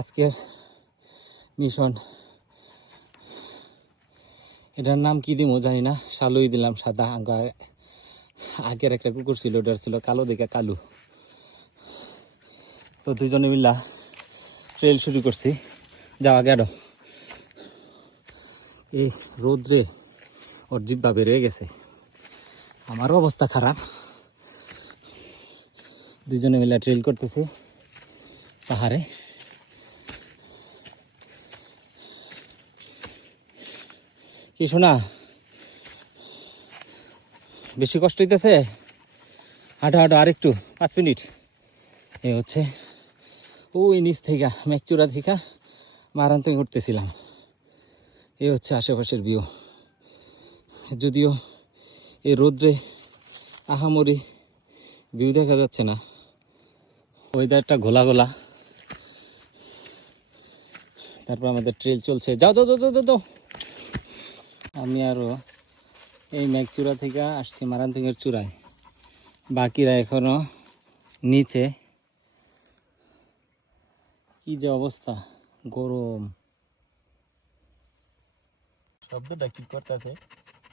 আজকের মিশন, এটার নাম কি দিমো জানি না, শালুই দিলাম সাদা। আগের একটা কুকুর ছিল, ওটার ছিল কালো, দেখে কালু। তো দুজনে মিলা ট্রেল শুরু করছি, যাওয়া গেল। এই রোদ্রে ওর জিব্বা বেরিয়ে গেছে, আমারও অবস্থা খারাপ। দুজনে মিলা ট্রেল করতেছি পাহাড়ে। কি শোনা, বেশি কষ্ট হইতেছে? হাঁটো হাঁটো, আরেকটু 5 মিনিট। এ হচ্ছে ওই নিচ থেকে ম্যাকচুরা থেকে মারান্তে উঠতেছিলাম। এ হচ্ছে আশেপাশের ভিউ। যদিও এই রোদ্রে আহামরি ভিউ দেখা যাচ্ছে না, ওয়েদারটা ঘোলা ঘোলা। তারপর আমাদের ট্রেল চলছে, যাও যাও যাও যাও যাও। আমি আরও এই ম্যাকচুরা থেকে আসছি মারান্তিংয়ের চূড়ায়, বাকিরা এখনো নিচে। কি যে অবস্থা, গরম। শব্দটা কি করতেছে?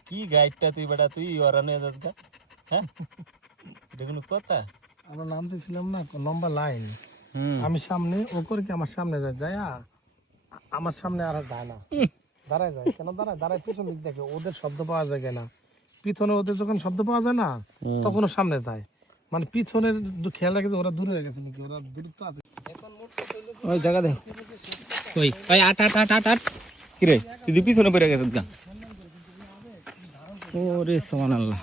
কি গাইডটা তুই বেটা, তুই ওরানো যাচ্ছা? হ্যাঁ, এটা কোনো কথা? আমরা নামতেছিলাম না, লম্বা লাইন। আমি সামনে, ও করে কি আমার সামনে যায়, আমার সামনে আর যায় না, দাঁড়ায় যায়। কেন দাঁড়ায়? দাঁড়ায় পিছন দিক দেখে, ওদের শব্দ পাওয়া যায় না। পিছনে ওদের যখন শব্দ পাওয়া যায় না, তখন ও সামনে যায়। মানে পিছনের খেয়াল রাখে যে ওরা দূরে হয়ে গেছে নাকি, ওরা দূরত্ব আছে। ওই জায়গা দে, ওই ওই আট আট আট আট আট। কিরে তুই পিছনে পড়ে গেছিস গা? ওরে সুবহানাল্লাহ।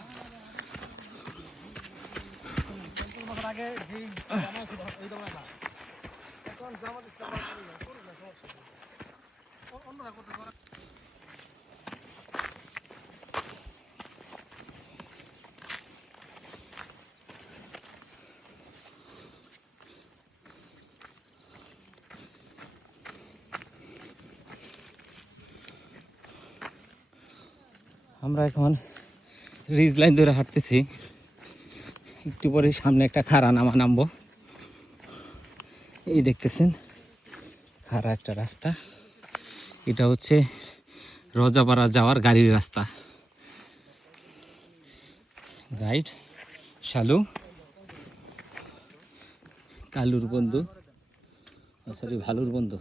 আমরা এখন রিজ লাইন ধরে হাঁটতেছি, একটু পরে সামনে একটা খাড়া নামবো। এই দেখতেছেন খাড়া একটা রাস্তা, এটা হচ্ছে রজাপাড়া যাওয়ার গাড়ির রাস্তা। গাইড শালু, কালুর বন্ধু, সরি ভালুর বন্ধু।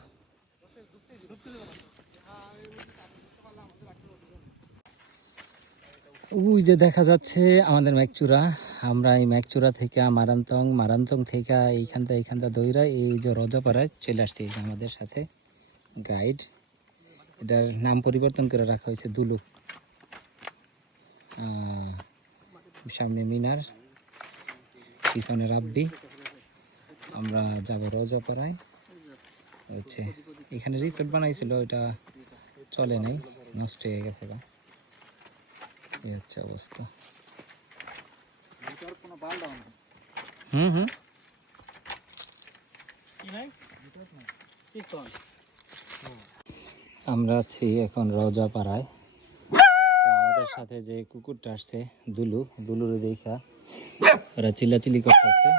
ওই যে দেখা যাচ্ছে আমাদের ম্যাকচুরা। আমরা এই ম্যাকচুরা থেকে মারান্তং থেকে এইখানটা দইরা এই যে রজাপাড়ায় চলে আসছি। এই যে আমাদের সাথে গাইড, এটার নাম পরিবর্তন করে রাখা হয়েছে দুলু। সামনে মিনার, পিছনে রাব্বি। আমরা যাব রজাপাড়ায়। হচ্ছে এখানে রিসোর্ট বানাইছিল, এটা চলে নাই, নষ্ট হয়ে গেছে। এই হচ্ছে অবস্থা। আমরা আছি এখন রজাপাড়ায়। আমাদের সাথে যে কুকুরটা আসছে দুলুর দেখা ওরা চিল্লাচিল্লি করতেছে।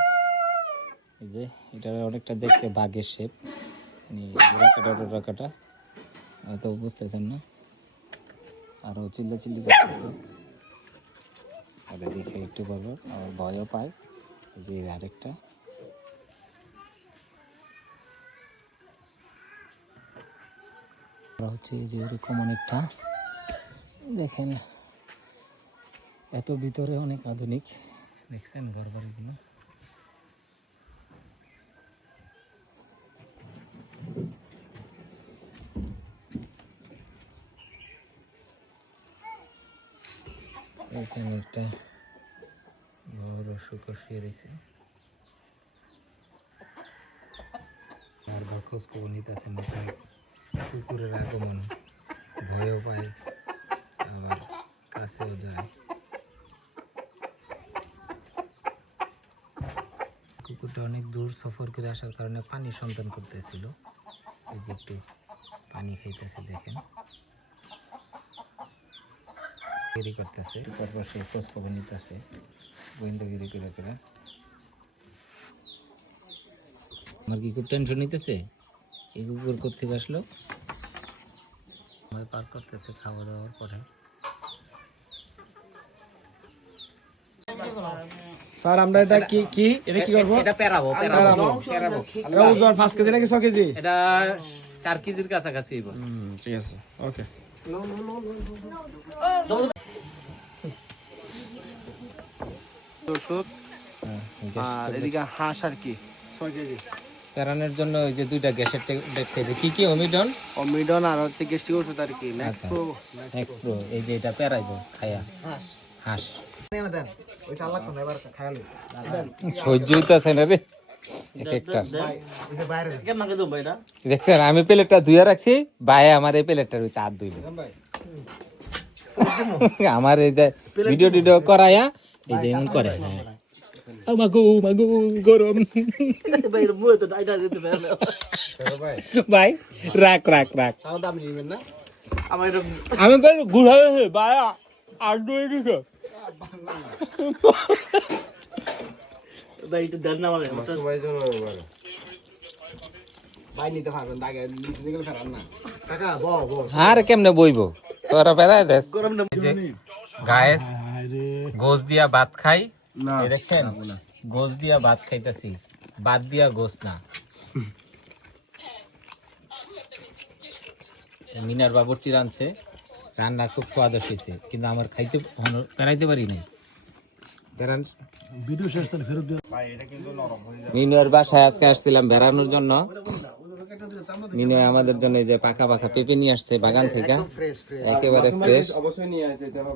এই যে এটা অনেকটা দেখতে বাঘের শেপ, কাটা হয়তো বুঝতেছেন না। আরও চিল্লাচিল্লি করতেছে, ওটা দেখে একটু বলবো, আর ভয়ও পায়। যে আরেকটা হচ্ছে যে এরকম অনেকটা, দেখেন এত ভিতরে অনেক আধুনিক, দেখছেন ঘর বাড়িগুলো। এখানে একটা বড় শুকর শুয়ে রয়েছে, বারবার খোঁজ খবর নিতেছেন কোথায় কুকুরের আগমন, ভয়ও পায় আবার কাছেও যায়। কুকুরটা অনেক দূর সফর করে আসার কারণে পানি সন্ধান করতেছিল। এই যে একটু পানি খাইতেছে, দেখেন দেরি করতেছে, তারপর সে খোঁজ খবর নিতেছে গোয়েন্দাগিরি করে করে। আমার কি খুব টেনশন নিতেছে? এই কুকুর কোথেকে আসলো? পার করতেছে খাওয়া দাওয়ার পরে। স্যার আমরা এটা কি কি এটা কি করব? এটা পেরাবো। এটা ওজন 5 কেজি নাকি 6 কেজি? এটা 4 কেজির কাছাকাছি। ঠিক আছে, ওকে। আর এদিকে হাঁস আর কি 6 কেজি পেরানোর জন্য ওই যে 2টা গ্যাসের ট্যাবলেট কি কি ওমিডন অমিডন আর হচ্ছে গ্যাস্ট্রিক ওষুধ আর কি ম্যাক্স প্রো। Max pro. এই যে এটা পেরাইবো খায়া হাঁস। সহ্য হইতাছে না রে এক একটা। দেখছেন আমি প্লেটটা ধুয়ে রাখছি, ভাই আমার এই প্লেটটার ওই তার ধুইল। আমার এই যে ভিডিও টিডিও করায়া এই যে এমন করে। হ্যাঁ মাগো মাগো গরম। ভাই রাখ রাখ রাখ। আমি বল ঘুরাবে ভাই আর দুই দিছো আর কেমনে বইবো তোরা পেরাই দেশ। গায়েস গোস দিয়া ভাত খাই, এই দেখছেন গোস দিয়া ভাত খাইতেছি, ভাত দিয়া গোস না। মিনার বাবুর্চি রাঁধছে, রান্না খুব স্বাদ হয়েছে, কিন্তু আমার খাইতে পেরাইতে পারি নাই। মিনুর বাসায় আজকে আসছিলাম বেড়ানোর জন্য। মিনু আমাদের জন্য এই যে পাকা পাকা পেঁপে নিয়ে আসছে বাগান থেকে, একেবারে ফ্রেশ।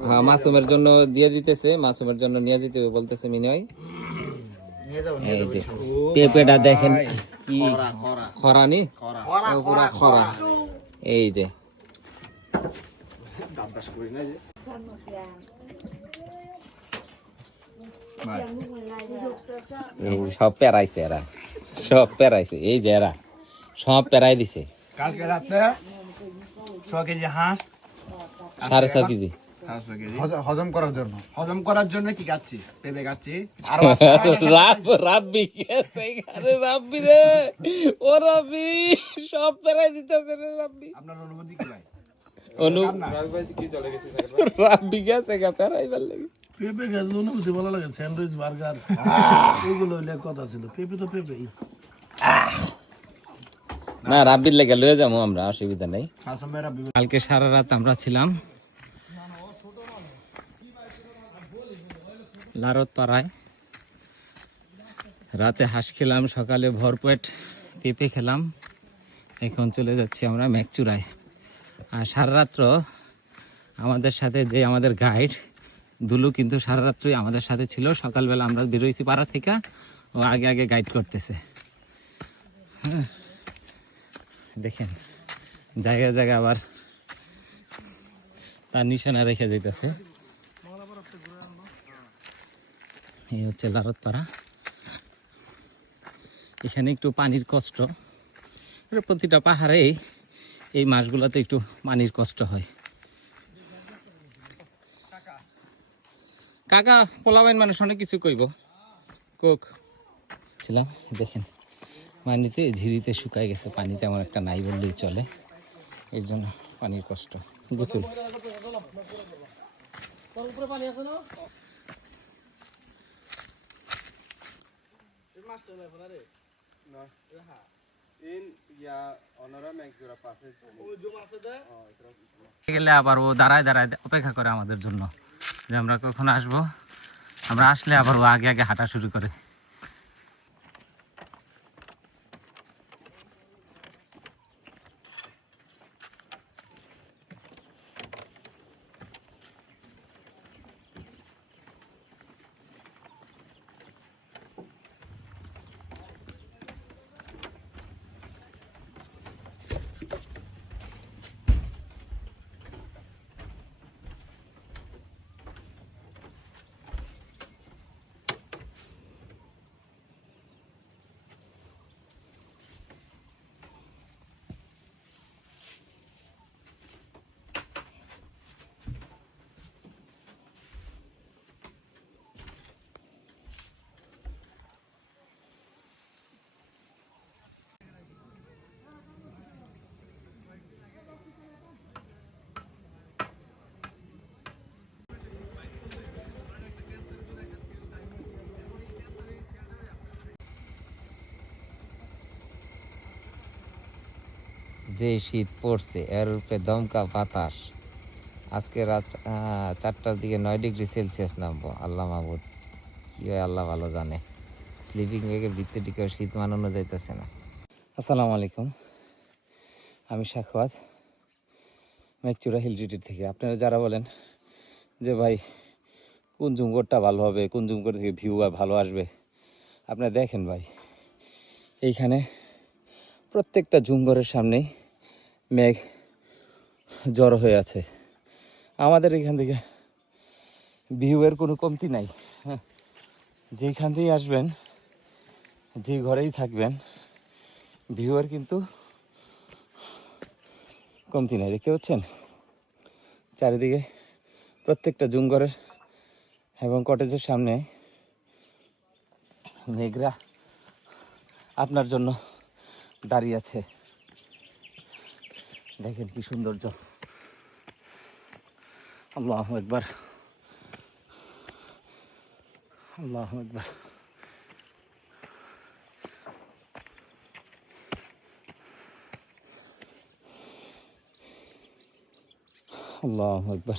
হ্যাঁ মাসুমের জন্য দিয়ে দিতেছে, মাসুমের জন্য নিয়ে যেতে বলতেছে মিনয়। এই যে পেঁপেটা দেখেন কি খরা নি, পুরা খরা। এই যে সব পেরাইছে এরা, সব পেরাইছে। এই যে এরা সব পেরাই দিছে। কালকে রাতে 6 কেজি হাঁস, 6.5 কেজি হজম করার জন্য কি খাচ্ছি? পেঁপে খাচ্ছি। আর রাব্বি গেছে এখানে, রাব্বি রে ও রাব্বি সব পেরাই দিতেছে রে রাব্বি। আপনার অনুভূতি কি ভাই? রাব্বি গেছে গা পেরাইবার লাগি। পেঁপে গেছে অনুভূতি ভালো লাগে, স্যান্ডউইচ বার্গার এগুলো হইলে কথা ছিল। পেঁপে তো পেঁপেই। না রাব্বির লেগে লয়ে যাবো আমরা, অসুবিধা নেই। কালকে সারা রাত আমরা ছিলাম লারত পাড়ায়, রাতে হাঁস খেলাম, সকালে ভরপেট পেঁপে খেলাম, এখন চলে যাচ্ছি আমরা মেঘচূড়ায়। আর সারা রাত্র আমাদের সাথে যে আমাদের গাইড দুলু কিন্তু সারা রাত্রই আমাদের সাথে ছিল। সকালবেলা আমরা বেরোইছি পাড়া থেকে, ও আগে আগে গাইড করতেছে। হ্যাঁ দেখেন জায়গায় জায়গায় আবার তার নিশানা রেখে যেতেছে। এই হচ্ছে লারতপাড়া। এখানে একটু পানির কষ্ট, প্রতিটা পাহাড়ে এই মাসগুলোতে একটু পানির কষ্ট হয়। কাকা পোলাবাইন মানুষ অনেক কিছু কইব কোক ছিলাম। দেখেন পানিতে ঝিরিতে শুকায় গেছে, পানি তেমন একটা নাই বললেই চলে, এর জন্য পানির কষ্ট। গোসল গেলে আবার ও দাঁড়ায় দাঁড়ায় অপেক্ষা করে আমাদের জন্য যে আমরা কখন আসবো। আমরা আসলে আবার ও আগে আগে হাঁটা শুরু করে। যে শীত পড়ছে এর উপরে দমকা বাতাস। আজকে রাত 4টার দিকে 9 ডিগ্রি সেলসিয়াস নামবো। আল্লাহ মাহবুদ, কি হয় আল্লাহ ভালো জানে। স্লিপিং ব্যাগের ভিতরে দিকে শীত মানানো যাইতেছে না। আসসালামু আলাইকুম, আমি সাখাওয়াত, মেঘচূড়া হিল রিট্রিট থেকে। আপনারা যারা বলেন যে ভাই কোন জুমগড়টা ভালো হবে, কোন জুমগড় থেকে ভিউ ভালো আসবে, আপনারা দেখেন ভাই, এইখানে প্রত্যেকটা জুমগড়ের সামনেই মেঘ জড়ো হয়ে আছে। আমাদের এখান থেকে ভিউয়ের কোনো কমতি নাই। হ্যাঁ, যেইখান থেকেই আসবেন, যে ঘরেই থাকবেন, ভিউয়ের কিন্তু কমতি নাই। দেখতে পাচ্ছেন চারিদিকে প্রত্যেকটা জুমঘরের এবং কটেজের সামনে মেঘরা আপনার জন্য দাঁড়িয়ে আছে। দেখেন কি সৌন্দর্য। আল্লাহু আকবার, আল্লাহু আকবার। আল্লাহু আকবার।